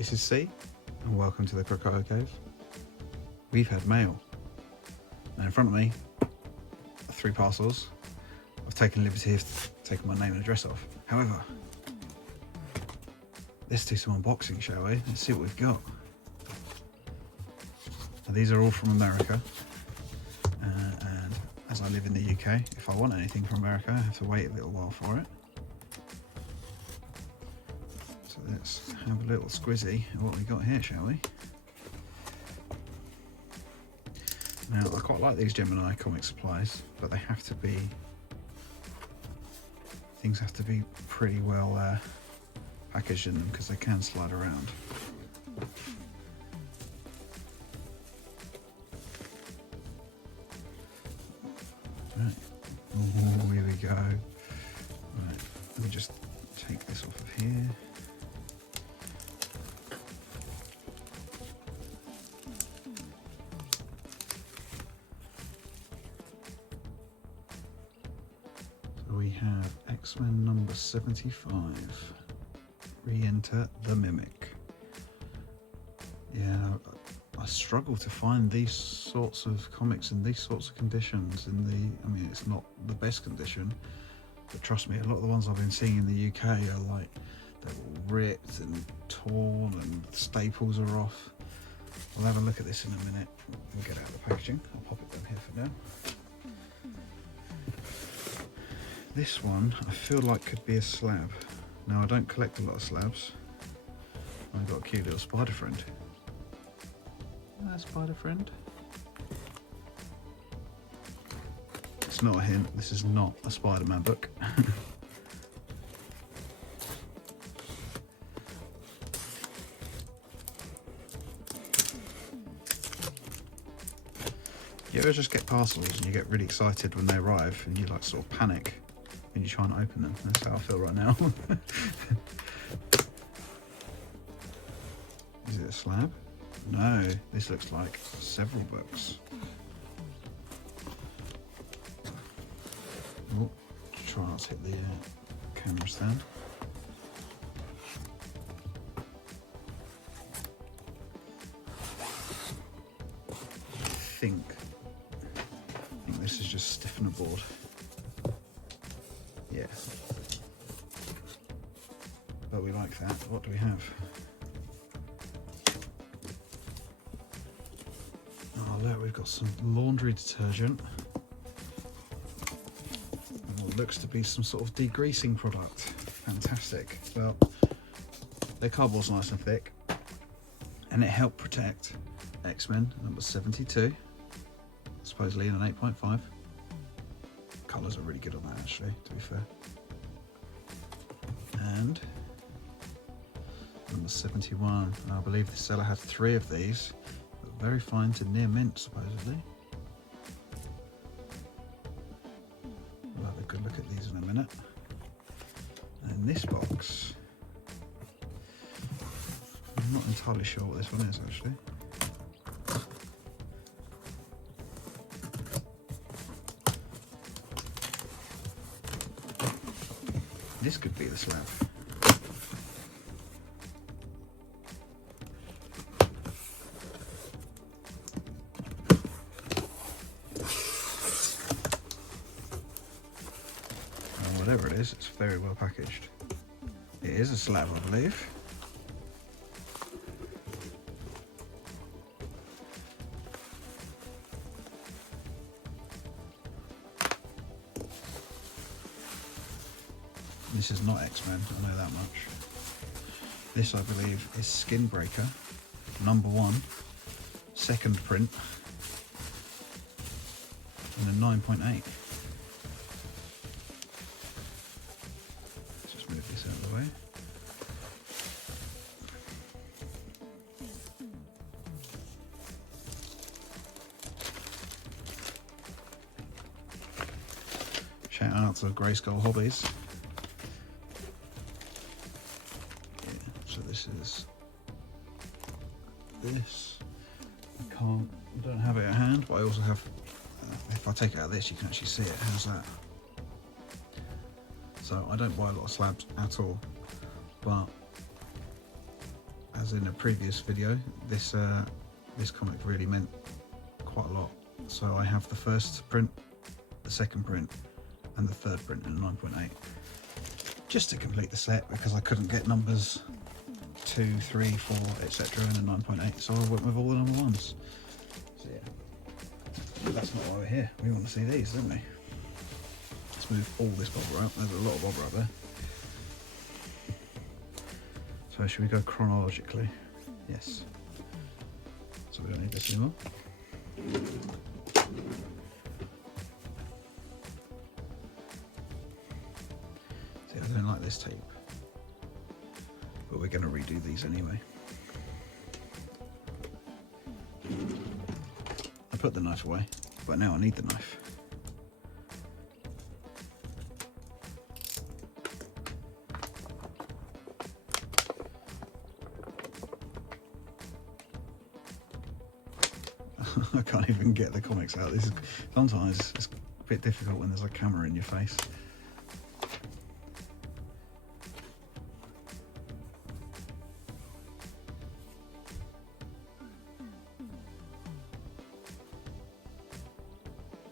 This is C, and welcome to the Crocodile Cave. We've had mail. Now in front of me are 3 parcels. I've taken the liberty of taking my name and address off. However, let's do some unboxing, shall we? Let's see what we've got. Now, these are all from America, and as I live in the UK, if I want anything from America, I have to wait a little while for it. So let's have a little squizzy at what we got here, shall we? Now, I quite like these Gemini comic supplies, but they have to be, things have to be pretty well packaged in them because they can slide around. Right. Oh, here we go. Right, let me just take this off of here. So we have X-Men number 75. Re-enter the Mimic. Yeah, I struggle to find these sorts of comics in these sorts of conditions. I mean, it's not the best condition, but trust me, a lot of the ones I've been seeing in the UK are like, they're all ripped and torn and staples are off. We'll have a look at this in a minute. We'll get out of the packaging. I'll pop it down here for now. This one, I feel like could be a slab. Now, I don't collect a lot of slabs. I've got a cute little spider friend. Spider friend. It's not a hint, this is not a Spider-Man book. You ever just get parcels and you get really excited when they arrive and you like sort of panic when you try and open them? That's how I feel right now. Is it a slab? No, this looks like several books. Oh, try not to hit the camera stand. I think this is just stiffen a board. Yeah. But we like that. What do we have? Oh look, we've got some laundry detergent. What looks to be some sort of degreasing product. Fantastic. Well, the cardboard's nice and thick, and it helped protect X-Men number 72, supposedly in an 8.5. Colours are really good on that, actually, to be fair. And number 71, I believe the seller had 3 of these. Very fine to near mint, supposedly. We'll have a good look at these in a minute. And this box, I'm not entirely sure what this one is, actually. This could be the slab. Whatever it is, it's very well packaged. It is a slab, I believe. This is not X-Men, I know that much. This, I believe, is Skinbreaker, number 1, second print, and a 9.8. Move this out of the way. Shout out to Grayskull Hobbies. Yeah, so this is this. I don't have it at hand, but I also have. If I take it out of this, you can actually see it. How's that? So I don't buy a lot of slabs at all, but as in a previous video, this comic really meant quite a lot. So I have the first print, the second print, and the third print in 9.8, just to complete the set, because I couldn't get numbers 2, 3, 4, etc. in a 9.8, so I went with all the number ones. So yeah, but that's not why we're here. We want to see these, don't we? Let's move all this bobber out. There's a lot of bobber out there. So should we go chronologically? Yes. So we don't need this anymore. See, I don't like this tape, but we're going to redo these anyway. I put the knife away, but now I need the knife. I can't even get the comics out. Sometimes it's a bit difficult when there's a camera in your face.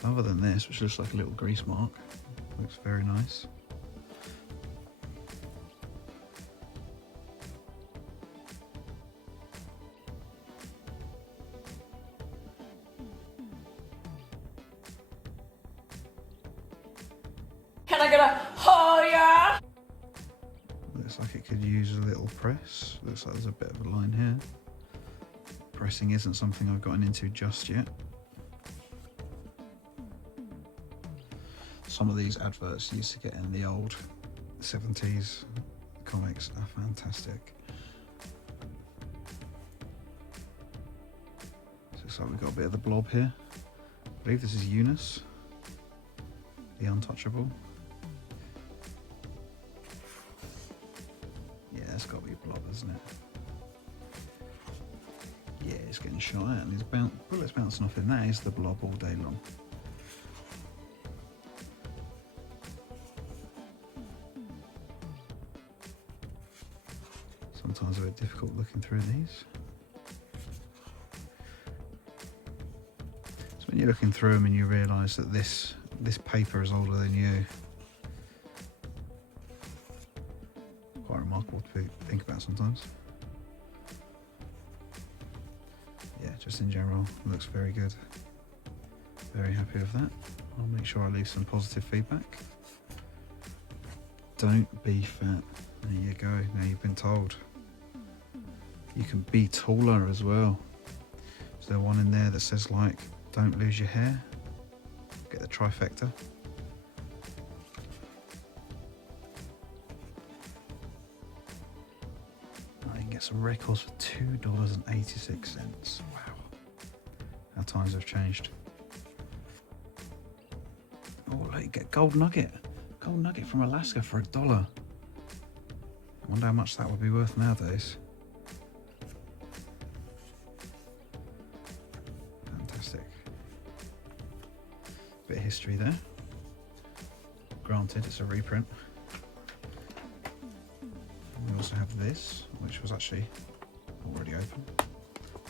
So other than this, which looks like a little grease mark, looks very nice. Can I get a oh yeah? Looks like it could use a little press. Looks like there's a bit of a line here. Pressing isn't something I've gotten into just yet. Some of these adverts you used to get in the old 70s comics are fantastic. So looks like we've got a bit of the Blob here. I believe this is Eunice, the Untouchable. Yeah, it's got to be Blob, isn't it? Yeah, it's getting shot at and his bullets bouncing off him. That is the Blob all day long. Sometimes a bit difficult looking through these. So when you're looking through them and you realise that this paper is older than you, quite remarkable to think about sometimes. Yeah, just in general, it looks very good. Very happy with that. I'll make sure I leave some positive feedback. Don't be fat. There you go, now you've been told. You can be taller as well. Is there one in there that says like, don't lose your hair? Get the trifecta. I can get some records for $2.86. Wow. How times have changed. Oh, look, you get gold nugget. Gold nugget from Alaska for $1. I wonder how much that would be worth nowadays. Fantastic. Bit of history there. Granted, it's a reprint. We also have this, which was actually already open.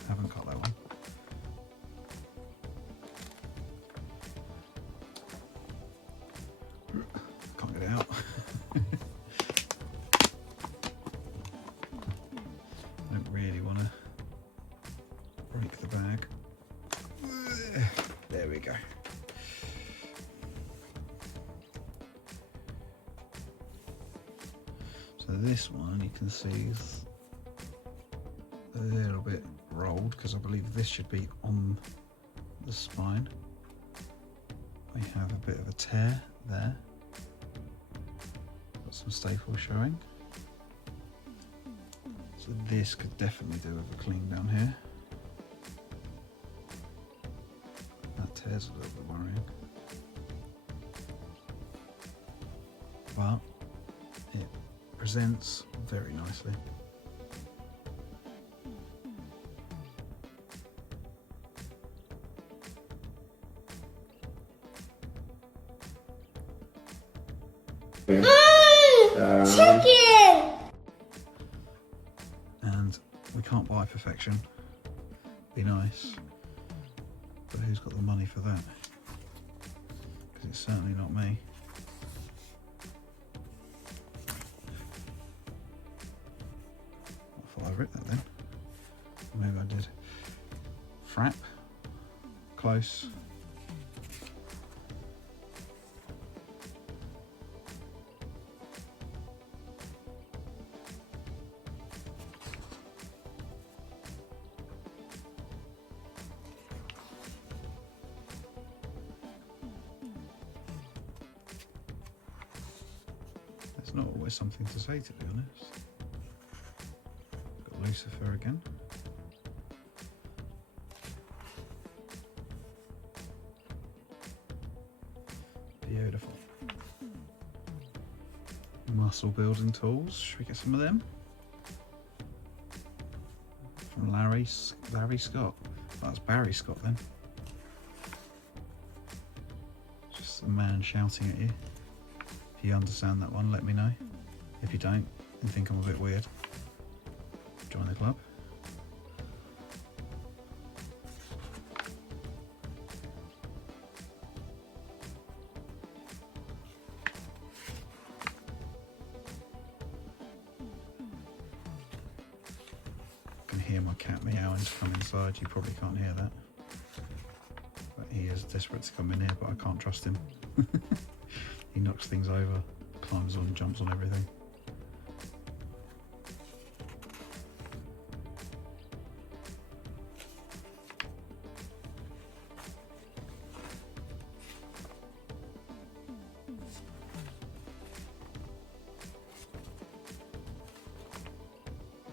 Haven't cut that one. Can't get it out. Don't really want to break the bag. There we go. So this one you can see is a little bit rolled because I believe this should be on the spine. We have a bit of a tear there. Got some staples showing. So this could definitely do with a clean down here. That tear's a little bit worrying. But it presents very nicely. Chicken! And perfection. Be nice. But who's got the money for that? Because it's certainly not me. I thought I ripped that then. Maybe I did. Frap. Close. There's not always something to say, to be honest. Got Lucifer again. Beautiful. Muscle building tools. Should we get some of them? From Larry Scott. That's Barry Scott then. Just a man shouting at you. If you understand that one, let me know. If you don't and think I'm a bit weird, join the club. I can hear my cat meowing to come inside. You probably can't hear that. But he is desperate to come in here, but I can't trust him. He knocks things over, climbs on, jumps on everything.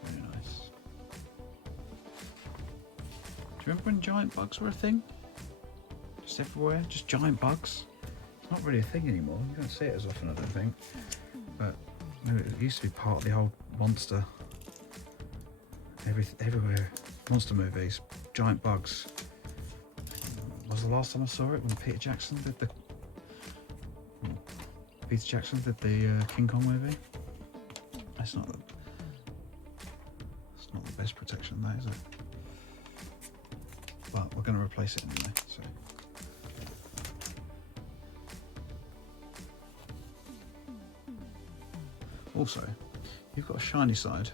Very nice. Do you remember when giant bugs were a thing? Just everywhere, just giant bugs. Not really a thing anymore. You don't see it as often, I don't think. But it used to be part of the old monster. Everywhere. Monster movies. Giant bugs. Was the last time I saw it when Peter Jackson did the King Kong movie? It's not the best protection, that is it? But we're going to replace it anyway. So. Also, you've got a shiny side,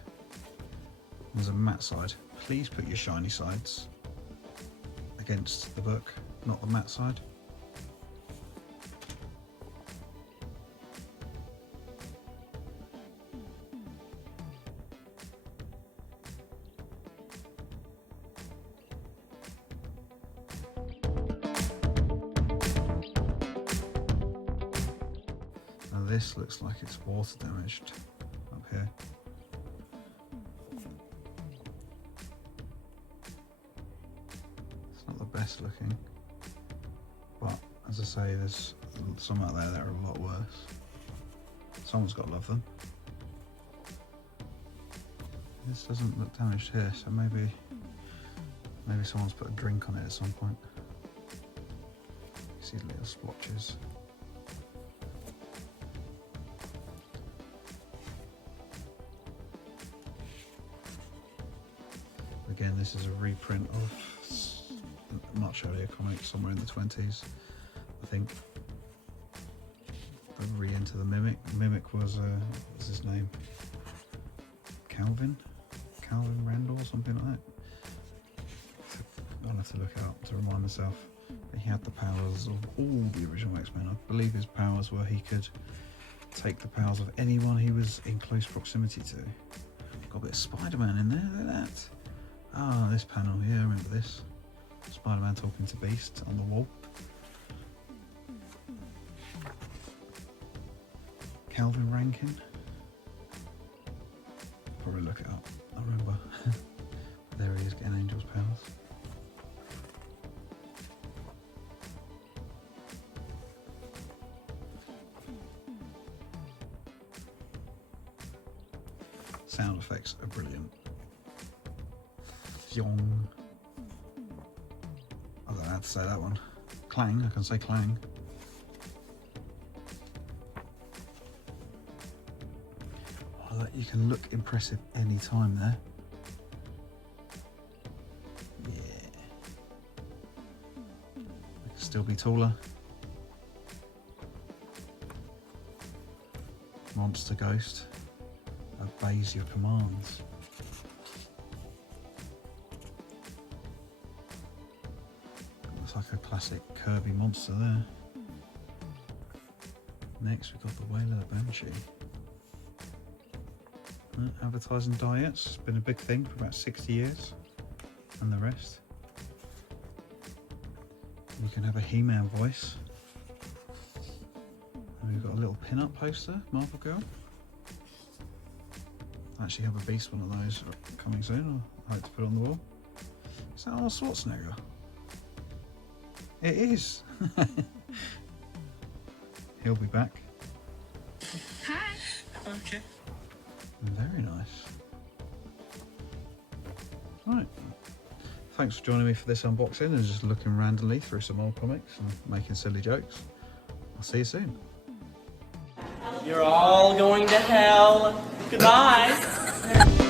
there's a matte side. Please put your shiny sides against the book, not the matte side. Now this looks like it's water damaged up here. It's not the best looking, but as I say, there's some out there that are a lot worse. Someone's got to love them. This doesn't look damaged here, so maybe someone's put a drink on it at some point. You see the little splotches. Again, this is a reprint of a much earlier comic, somewhere in the 20s, I think. They re-enter the Mimic. Mimic was, what's his name? Calvin Randall, or something like that. I'll have to look it up to remind myself. But he had the powers of all the original X-Men. I believe his powers were he could take the powers of anyone he was in close proximity to. Got a bit of Spider-Man in there, look at that. Ah, this panel, yeah, I remember this. Spider-Man talking to Beast on the wall. Calvin Rankin. Probably look it up, I remember. There he is getting Angel's powers. Sound effects are brilliant. Yong. I don't know how to say that one. Clang, I can say clang. Oh, you can look impressive any time there. still be taller. Monster Ghost obeys your commands. Looks like a classic Kirby monster there. Next we've got the Whale of the Banshee. Advertising diets, it's been a big thing for about 60 years. And the rest. You can have a He-Man voice. And we've got a little pin-up poster, Marvel Girl. I actually have a Beast one of those coming soon. I hope to put it on the wall. Is that Arnold Schwarzenegger? It is. He'll be back. Hi. Okay. Very nice. Right. Thanks for joining me for this unboxing and just looking randomly through some old comics and making silly jokes. I'll see you soon. You're all going to hell. Goodbye.